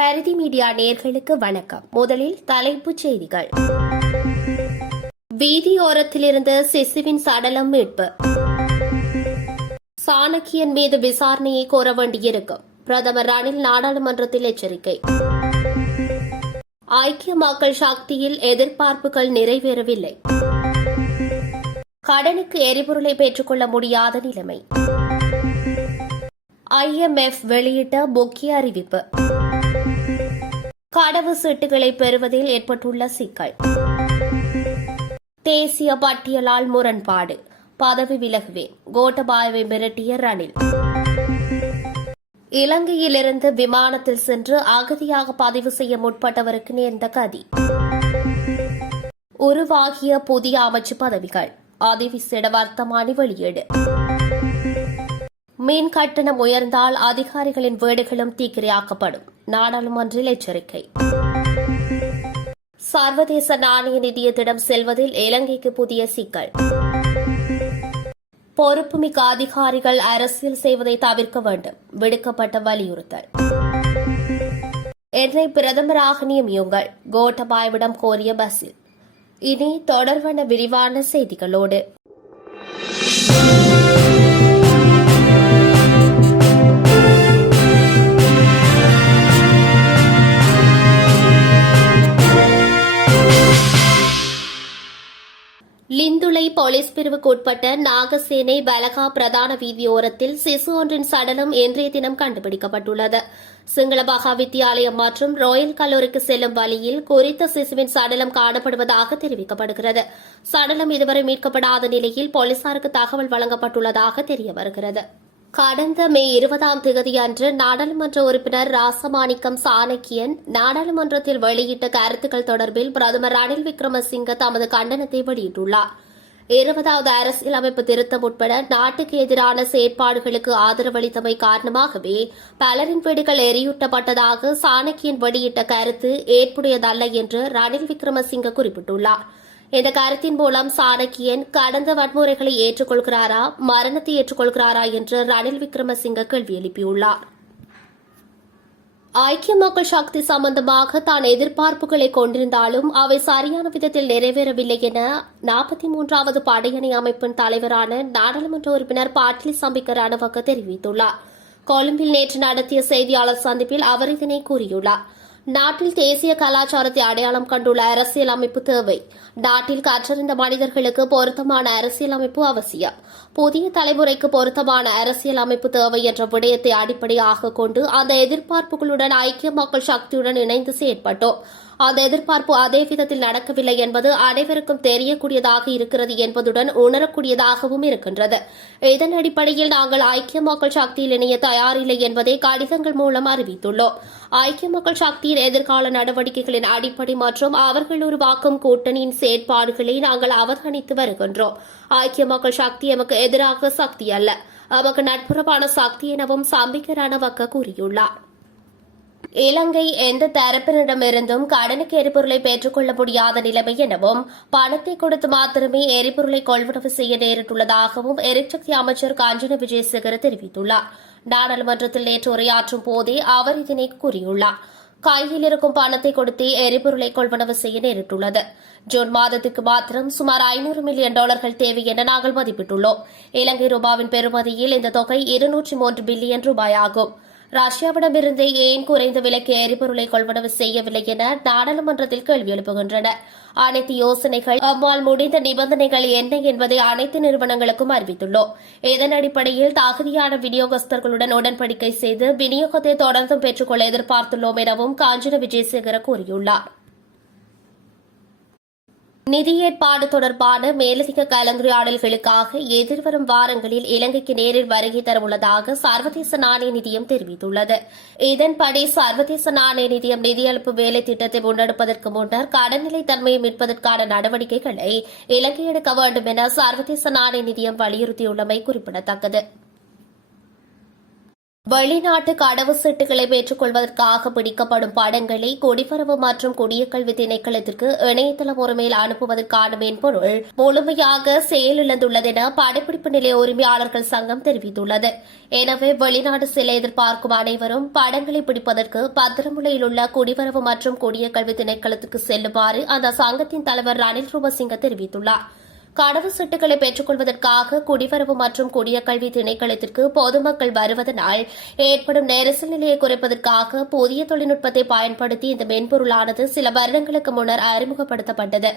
Bharathi media நேயர்களுக்கு வணக்கம். முதலில் தலைப்புச் செய்திகள். வீதியோரத்திலிருந்து சிசுவின் சடலம் மீட்பு. சாணக்கியன் மீது விசாரணையை கோர வேண்டியிருக்கும். பிரதமர் ரணில் நாடாளுமன்றத்தில் எச்சரிக்கை. ஐக்கிய மக்கள் சக்தியில் எதிர்பார்ப்புகள் நிறைவேறவில்லை. கடனுக்கு எரிபொருளை பெற்றுக்கொள்ள முடியாத நிலைமை. IMF வெளியிட்ட முக்கிய அறிவிப்பு. கடவு சீட்டுகளை பெறுவதில் ஏற்பட்டுள்ள சிக்கல். தேசிய பட்டியலால் முரண்பாடு. பதவி விலகுவேன். கோட்டபாயவை மிரட்டிய ரணில். இலங்கையிலிருந்து விமானத்தில் சென்று அகதியாக பதிவு செய்ய முற்பட்டவருக்கு நேர்ந்த கதி. உருவாகிய புதிய அமைச்சு பதவிகள். அதிவிசேட வர்த்தமானி வெளியீடு. மீன் கட்டணம் உயர்ந்தால் அதிகாரிகளின் வீடுகளும் தீக்கிரையாக்கப்படும். நாடாளுமன்றில் எச்சரிக்கை. சர்வதேச நாணய நிதியத்திடம் செல்வதில் இலங்கைக்கு புதிய சிக்கல். பொறுப்புமிக்க அதிகாரிகள் அரசியல் செய்வதை தவிர்க்க வேண்டும். விடுக்கப்பட்ட வலியுறுத்தல். என்னை பிரதமராக நியமியுங்கள். கோட்டபாயவிடம் கோரிய பசில். இனி தொடர்பான விரிவான செய்திகளோடு லிந்துளை போலீஸ் பிரிவுக்கு உட்பட்ட நாகசேனை பலகா பிரதான வீதியோரத்தில் சிசு ஒன்றின் சடலம் இன்றைய தினம் கண்டுபிடிக்கப்பட்டுள்ளது. சிங்களபகா வித்தியாலயம் மற்றும் ராயல் கல்லூரிக்கு செல்லும் வழியில் குறித்த சிசுவின் சடலம் காணப்படுவதாக தெரிவிக்கப்படுகிறது. சடலம் இதுவரை மீட்கப்படாத நிலையில் போலீசாருக்கு தகவல் வழங்கப்பட்டுள்ளதாக தெரியவருகிறது. கடந்த மே 20ஆம் தேதி அன்று நாடாளுமன்ற உறுப்பினர் ராசமாணிக்கம் சாணக்கியன் நாடாளுமன்றத்தில் வெளியிட்ட கருத்துக்கள் தொடர்பில் பிரதமர் ரணில் விக்ரமசிங்க தமது கண்டனத்தை வெளியிட்டுள்ளார். 20வது அரசியலமைப்பு திருத்தம் உட்பட நாட்டுக்கு எதிரான செயற்பாடுகளுக்கு ஆதரவளித்தமை காரணமாகவே பலரின் வீடுகள் எரியூட்டப்பட்டதாக சாணக்கியன் வெளியிட்ட கருத்து ஏற்புடையதல்ல என்று ரணில் விக்ரமசிங்க குறிப்பிட்டுள்ளார். இந்த கருத்தின் மூலம் சாணக்கியன் கடந்த வன்முறைகளை ஏற்றுக்கொள்கிறாரா, மரணத்தை ஏற்றுக்கொள்கிறாரா என்று ரணில் விக்ரமசிங்க கேள்வி எழுப்பியுள்ளார். ஐக்கிய மக்கள் சக்தி சம்பந்தமாக தான் எதிர்பார்ப்புகளை கொண்டிருந்தாலும் அவை சரியான விதத்தில் நிறைவேறவில்லை என 43வது படையணி அமைப்பின் தலைவரான நாடாளுமன்ற உறுப்பினர் பாட்லி சம்பிக்க ரணவக்க தெரிவித்துள்ளார். கொழும்பில் நேற்று நடத்திய செய்தியாளர் சந்திப்பில் அவர் இதனை கூறியுள்ளார். நாட்டில் தேசிய கலாச்சாரத்தை அடையாளம் கண்டுள்ள அரசியல் அமைப்பு தேவை. நாட்டில் கற்றறிந்த மனிதர்களுக்கு பொருத்தமான அரசியல் அமைப்பு அவசியம். புதிய தலைமுறைக்கு பொருத்தமான அரசியல் அமைப்பு தேவை என்ற விடயத்தை அடிப்படையாக கொண்டு அந்த எதிர்பார்ப்புகளுடன் ஐக்கிய மக்கள் சக்தியுடன் இணைந்து செயற்பட்டோம். அந்த எதிர்பார்ப்பு அதே விதத்தில் நடக்கவில்லை என்பது அனைவருக்கும் தெரியக்கூடியதாக இருக்கிறது என்பதுடன் உணரக்கூடியதாகவும் இருக்கின்றது. இதன் அடிப்படையில் நாங்கள் ஐக்கிய மக்கள் சக்தியில் இணைய தயாரில்லை என்பதை கடிதங்கள் மூலம் அறிவித்துள்ளோம். ஐக்கிய மக்கள் சக்தியின் எதிர்கால நடவடிக்கைகளின் அடிப்படை மற்றும் அவர்கள் உருவாக்கும் கூட்டணியின் செயற்பாடுகளை நாங்கள் அவதானித்து வருகின்றோம். ஐக்கிய மக்கள் சக்தி எமக்கு எதிராக சக்தி அல்ல, நமக்கு நட்புறவான சக்தி எனவும் சம்பிக்க ரணவக்க கூறியுள்ளார். இலங்கை எந்த தரப்பினரிடமிருந்தும் கடனுக்கு எரிபொருளை பெற்றுக்கொள்ள முடியாத நிலைமை எனவும் பணத்தை கொடுத்து மாத்திரமே எரிபொருளை கொள்வனவு செய்ய நேரிட்டுள்ளதாகவும் எரிசக்தி அமைச்சர் காஞ்சன விஜயசேகர தெரிவித்துள்ளார். நாடாளுமன்றத்தில் நேற்று உரையாற்றும் போதே அவர் இதனை கூறியுள்ளார். கையில் இருக்கும் பணத்தை கொடுத்து எரிபொருளை கொள்வனவு செய்ய நேரிட்டுள்ளது. ஜூன் மாதத்துக்கு மாத்திரம் சுமார் $500 மில்லியன் தேவை என நாங்கள் மதிப்பிட்டுள்ளோம். இலங்கை ரூபாவின் பெறுமதியில் இந்த தொகை 203 பில்லியன் ரூபாயாகும். ரஷ்யாவிடமிருந்து ஏன் குறைந்த விலைக்கு எரிபொருளை கொள்வனவு செய்யவில்லை என நாடாளுமன்றத்தில் கேள்வி எழுப்புகின்றனர். அனைத்து யோசனைகள் அம்மால் முடிந்த நிபந்தனைகள் என்ன என்பதை அனைத்து நிறுவனங்களுக்கும் அறிவித்துள்ளோம். இதன் அடிப்படையில் தகுதியான விநியோகஸ்தர்களுடன் உடன்படிக்கை செய்து விநியோகத்தை தொடர்ந்தும் பெற்றுக்கொள்ள எதிர்பார்த்துள்ளோம் எனவும் காஞ்சன விஜயசேகர கூறியுள்ளார். நிதி ஏற்பாடு தொடர்பான மேலதிக கலந்துரையாடல்களுக்காக எதிர்வரும் வாரங்களில் இலங்கைக்கு நேரில் வருகை தரவுள்ளதாக சர்வதேச நாணய நிதியம் தெரிவித்துள்ளது. இதன்படி சர்வதேச நாணய நிதியம் நிதியளிப்பு வேலை திட்டத்தை முன்னெடுப்பதற்கு முன்னர் கடன்நிலை தன்மையை மீட்பதற்கான நடவடிக்கைகளை இலங்கை எடுக்க வேண்டும் என சர்வதேச நாணய நிதியம் வலியுறுத்தியுள்ளமை குறிப்பிடத்தக்கது. வெளிநாட்டு கடவுச்சீட்டுகளை பெற்றுக்கொள்வதற்காக பிடிக்கப்படும் படங்களை குடிவரவு மற்றும் குடியக்கல்வி திணைக்களத்திற்கு இணையதள முறையில் அனுப்புவதற்கான மென்பொருள் முழுமையாக செயலிழந்துள்ளது என படப்பிடிப்பு நிலைய உரிமையாளர்கள் சங்கம் தெரிவித்துள்ளது. எனவே வெளிநாடு செல்ல எதிர்பார்க்கும் அனைவரும் படங்களை பிடிப்பதற்கு பத்திரமுலையில் உள்ள குடிவரவு மற்றும் குடியக்கல்வி திணைக்களத்திற்கு செல்லுமாறு அந்த சங்கத்தின் தலைவர் ரணில் ரூபசிங்க தெரிவித்துள்ளார். கடவுச்சீட்டுகளை பெற்றுக் கொள்வதற்காக குடிவரவு மற்றும் குடியக்கல்வி திணைக்களத்திற்கு பொதுமக்கள் வருவதனால் ஏற்படும் நெரிசல் நிலையை குறைப்பதற்காக புதிய தொழில்நுட்பத்தை பயன்படுத்தி இந்த மென்பொருளானது சில வருடங்களுக்கு முன்னர் அறிமுகப்படுத்தப்பட்டது.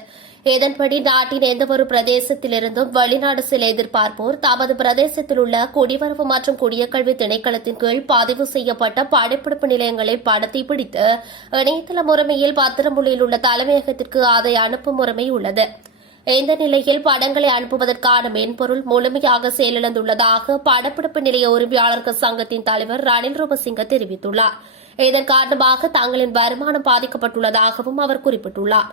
இதன்படி நாட்டின் எந்தவொரு பிரதேசத்திலிருந்தும் வெளிநாடு செல்ல எதிர்பார்ப்போர் தமது பிரதேசத்தில் உள்ள குடிவரவு மற்றும் குடியக்கல்வி திணைக்களத்தின் கீழ் பதிவு செய்யப்பட்ட படப்பிடிப்பு நிலையங்களை படத்தை பிடித்து இணையதள முறைமையில் பத்திரமுலையில் உள்ள தலைமையகத்திற்கு அதை அனுப்பும் முறைமை உள்ளது. இந்த நிலையில் படங்களை அனுப்புவதற்கான மென்பொருள் முழுமையாக செயலிழந்துள்ளதாக படப்பிடிப்பு நிலைய உரிமையாளர்கள் சங்கத்தின் தலைவர் ரணில் ரூபசிங்க தெரிவித்துள்ளார். இதன் காரணமாக தங்களின் வருமானம் பாதிக்கப்பட்டுள்ளதாகவும் அவர் குறிப்பிட்டுள்ளார்.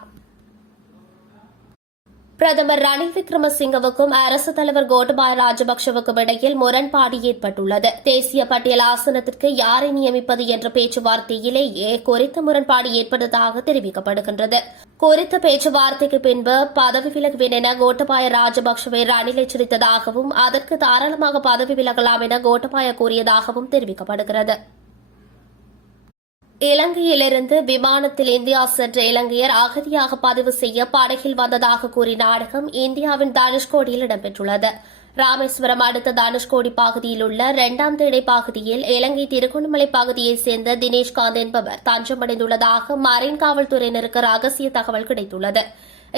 பிரதமர் ரணில் விக்ரமசிங்கவுக்கும் அரசுத் தலைவர் கோட்டபாய ராஜபக்சவுக்கும் இடையில் முரண்பாடு ஏற்பட்டுள்ளது. தேசிய பட்டியல் ஆசனத்திற்கு யாரை நியமிப்பது என்ற பேச்சுவார்த்தையிலேயே குறித்த முரண்பாடு ஏற்பட்டதாக தெரிவிக்கப்படுகின்றது. குறித்த பேச்சுவார்த்தைக்கு பின்பு பதவி விலகுவேன் என கோட்டபாய ராஜபக்சவை ரணில் எச்சரித்ததாகவும் அதற்கு தாராளமாக பதவி விலகலாம் என கோட்டபாய கூறியதாகவும் தெரிவிக்கப்படுகிறது. இலங்கையிலிருந்து விமானத்தில் இந்தியா சென்ற இலங்கையர் அகதியாக பதிவு செய்ய படகில் வந்ததாக கூறி நாடகம் இந்தியாவின் தனுஷ்கோடியில் இடம்பெற்றுள்ளது. ராமேஸ்வரம் அடுத்த தனுஷ்கோடி பகுதியில் உள்ள 2ஆம் தேடை பகுதியில் இலங்கை திருகோணமலை பகுதியைச் சேர்ந்த தினேஷ்காந்த் என்பவர் தஞ்சமடைந்துள்ளதாக மரைன் காவல்துறையினருக்கு ரகசிய தகவல் கிடைத்துள்ளது.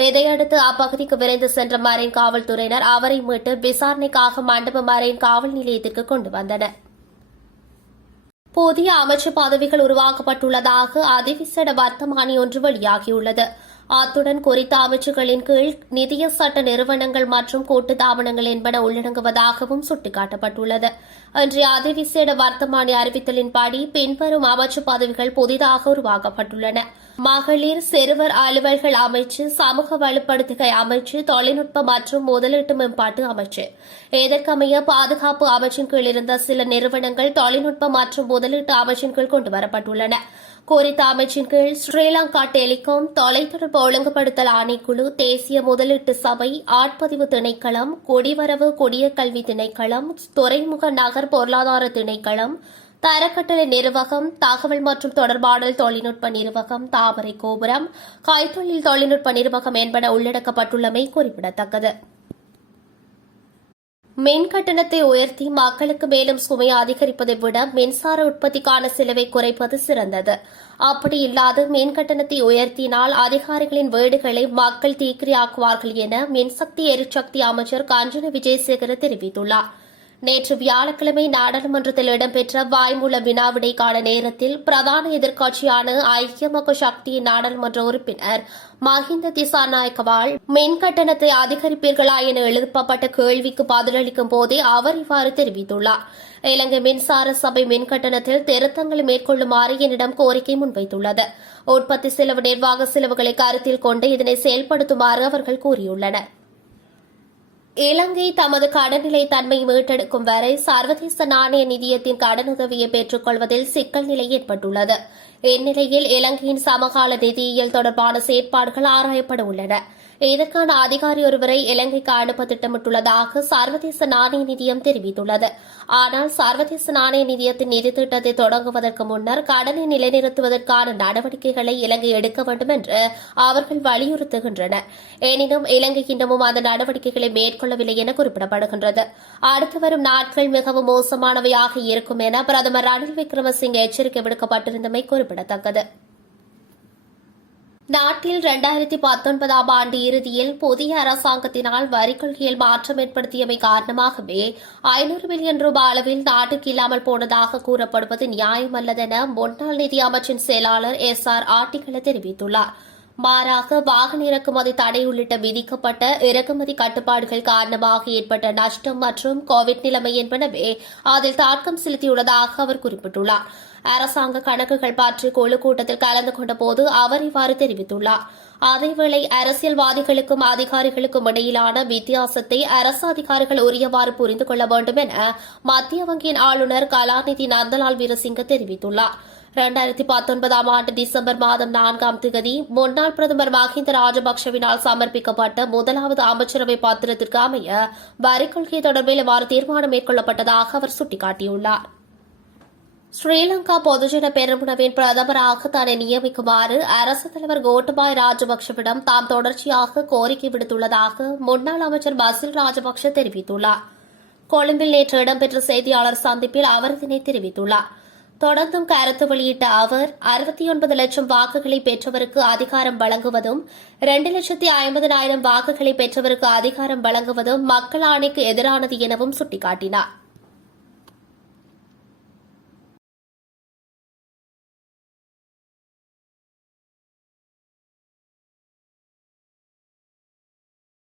இதையடுத்து அப்பகுதிக்கு விரைந்து சென்ற மரைன் காவல்துறையினர் அவரை மீட்டு விசாரணைக்காக மண்டப மரைன் காவல் நிலையத்திற்கு கொண்டு வந்தனர். புதிய அமைச்சு பதவிகள் உருவாக்கப்பட்டுள்ளதாக அதிவிசேட வர்த்தமானி ஒன்று வெளியாகியுள்ளது. அத்துடன் குறித்த அமைச்சுகளின் கீழ் நிதிய சட்ட நிறுவனங்கள் மற்றும் கூட்டு தாபனங்கள் என்பன உள்ளடங்குவதாகவும் சுட்டிக்காட்டப்பட்டுள்ளது. இன்றைய அதிவிசேட வர்த்தமானி அறிவித்தலின்படி பின்வரும் அமைச்சு பதவிகள் புதிதாக உருவாக்கப்பட்டுள்ளன. மகளிர் சிறுவர் அலுவல்கள் அமைச்சு, சமூக வலுப்படுத்துகை அமைச்சு, தொழில்நுட்ப மற்றும் முதலீட்டு மேம்பாட்டு அமைச்சு. இதற்கமைய பாதுகாப்பு அமைச்சின் கீழ் இருந்த சில நிறுவனங்கள் தொழில்நுட்ப மற்றும் முதலீட்டு அமைச்சின் கீழ் கொண்டுவரப்பட்டுள்ளன. குறித்த அமைச்சின் கீழ் ஸ்ரீலங்கா டெலிகாம், தொலைத்தொடர்பு ஒழுங்குபடுத்தல் ஆணைக்குழு, தேசிய முதலீட்டு சபை, ஆட்பதிவு திணைக்களம், குடிவரவு குடியக்கல்வி திணைக்களம், துறைமுக நகர் பொருளாதார திணைக்களம், தரக்கட்டளை நிர்வாகம், தகவல் மற்றும் தொடர்பாடல் தொழில்நுட்ப நிர்வாகம், தாமரை கோபுரம், கைத்தொழில் தொழில்நுட்ப நிர்வாகம் என்பன உள்ளடக்கப்பட்டுள்ளமை குறிப்பிடத்தக்கது. மின் கட்டணத்தை உயர்த்தி மக்களுக்கு மேலும் சுமையை அதிகரிப்பதை விட மின்சார உற்பத்திக்கான செலவை குறைப்பது சிறந்தது. அப்படி இல்லாது மின் கட்டணத்தை உயர்த்தினால் அதிகாரிகளின் வீடுகளை மக்கள் தீக்கிரையாக்குவார்கள் என மின்சக்தி எரிசக்தி அமைச்சர் காஞ்சன விஜயசேகர தெரிவித்துள்ளார். நேற்று வியாழக்கிழமை நாடாளுமன்றத்தில் இடம்பெற்ற வாய்மூல வினாவிடைக்கான நேரத்தில் பிரதான எதிர்க்கட்சியான ஐக்கிய மக்கள் சக்தியின் நாடாளுமன்ற உறுப்பினர் மஹிந்த திசாநாயக்கவால் மின் கட்டணத்தை அதிகரிப்பீர்களா என எழுப்பப்பட்ட கேள்விக்கு பதிலளிக்கும் போதே அவர் இவ்வாறு தெரிவித்துள்ளார். இலங்கை மின்சார சபை மின் கட்டணத்தில் திருத்தங்களை மேற்கொள்ளுமாறு என்னிடம் கோரிக்கை முன்வைத்துள்ளது. உற்பத்தி செலவு, நிர்வாக செலவுகளை கருத்தில் கொண்டு இதனை செயல்படுத்துமாறு அவர்கள் கூறியுள்ளனர். இலங்கை தமது கடன்நிலை தன்மையை மீட்டெடுக்கும் வரை சர்வதேச நாணய நிதியத்தின் கடனுதவியை பெற்றுக் கொள்வதில் சிக்கல் நிலை ஏற்பட்டுள்ளது. இந்நிலையில் இலங்கையின் சமகால நிதியியல் தொடர்பான செயற்பாடுகள் ஆராயப்பட உள்ளன. இதற்கான அதிகாரி ஒருவரை இலங்கைக்கு அனுப்ப திட்டமிட்டுள்ளதாக சர்வதேச நாணய நிதியம் தெரிவித்துள்ளது. ஆனால் சர்வதேச நாணய நிதியத்தின் நிதி திட்டத்தை தொடங்குவதற்கு முன்னர் கடனை நிலைநிறுத்துவதற்கான நடவடிக்கைகளை இலங்கை எடுக்க வேண்டும் என்று அவர்கள் வலியுறுத்துகின்றனர். எனினும் இலங்கை இன்னமும் அந்த நடவடிக்கைகளை மேற்கொள்ளவில்லை என குறிப்பிடப்படுகின்றது. அடுத்து வரும் நாட்கள் மிகவும் மோசமானவையாக இருக்கும் என பிரதமர் ரணில் விக்ரமசிங்கே எச்சரிக்கை விடுக்கப்பட்டிருந்தமை குறிப்பிடத்தக்கது. நாட்டில் 2019ஆம் ஆண்டு இறுதியில் புதிய அரசாங்கத்தினால் வரிக் கொள்கையில் மாற்றம் ஏற்படுத்தியமை காரணமாகவே 500 பில்லியன் ரூபாய் அளவில் நாட்டுக்கு இல்லாமல் போனதாக கூறப்படுவது நியாயமல்லதென முன்னாள் நிதி அமைச்சின் செயலாளர் SR ஆட்டிகள தெரிவித்துள்ளார். மாறாக வாகன இறக்குமதி தடை உள்ளிட்ட விதிக்கப்பட்ட இறக்குமதி கட்டுப்பாடுகள் காரணமாக ஏற்பட்ட நஷ்டம் மற்றும் கோவிட் நிலைமை என்பனவே அதில் தாக்கம் செலுத்தியுள்ளதாக அவர் குறிப்பிட்டுள்ளார். அரசாங்க கணக்குகள் பற்றி குழு கூட்டத்தில் கலந்து கொண்ட போது அவர் இவ்வாறு தெரிவித்துள்ளார். அதேவேளை அரசியல்வாதிகளுக்கும் அதிகாரிகளுக்கும் இடையிலான வித்தியாசத்தை அரசு அதிகாரிகள் உரியவாறு புரிந்து கொள்ள வேண்டும் என மத்திய வங்கியின் ஆளுநர் கலாநிதி நந்தலால் வீரசிங்க தெரிவித்துள்ளார். 2019 ஆண்டு டிசம்பர் மாதம் 4ஆம் தேதி முன்னாள் பிரதமர் மஹிந்த ராஜபக்சவினால் சமர்ப்பிக்கப்பட்ட முதலாவது அமைச்சரவை பத்திரத்திற்கு அமைய வரிக் கொள்கை தொடர்பில் இவ்வாறு தீர்மானம் மேற்கொள்ளப்பட்டதாக அவர் சுட்டிக்காட்டியுள்ளார். ஸ்ரீலங்கா பொதுஜன பெரமுனவின் பிரதமராக தன்னை நியமிக்குமாறு அரசு தலைவர் கோட்டபாய ராஜபக்சவிடம் தாம் தொடர்ச்சியாக கோரிக்கை விடுத்துள்ளதாக முன்னாள் அமைச்சர் பசில் ராஜபக்ச தெரிவித்துள்ளார். கொழும்பில் நேற்று இடம்பெற்ற செய்தியாளர் சந்திப்பில் அவர் இதனை தெரிவித்துள்ளார். தொடர்ந்தும் கருத்து வெளியிட்ட அவர் 69 லட்சம் வாக்குகளை பெற்றவருக்கு அதிகாரம் வழங்குவதும் 2,50,000 வாக்குகளை பெற்றவருக்கு அதிகாரம் வழங்குவதும் மக்கள் ஆணைக்கு எதிரானது எனவும் சுட்டிக்காட்டினார்.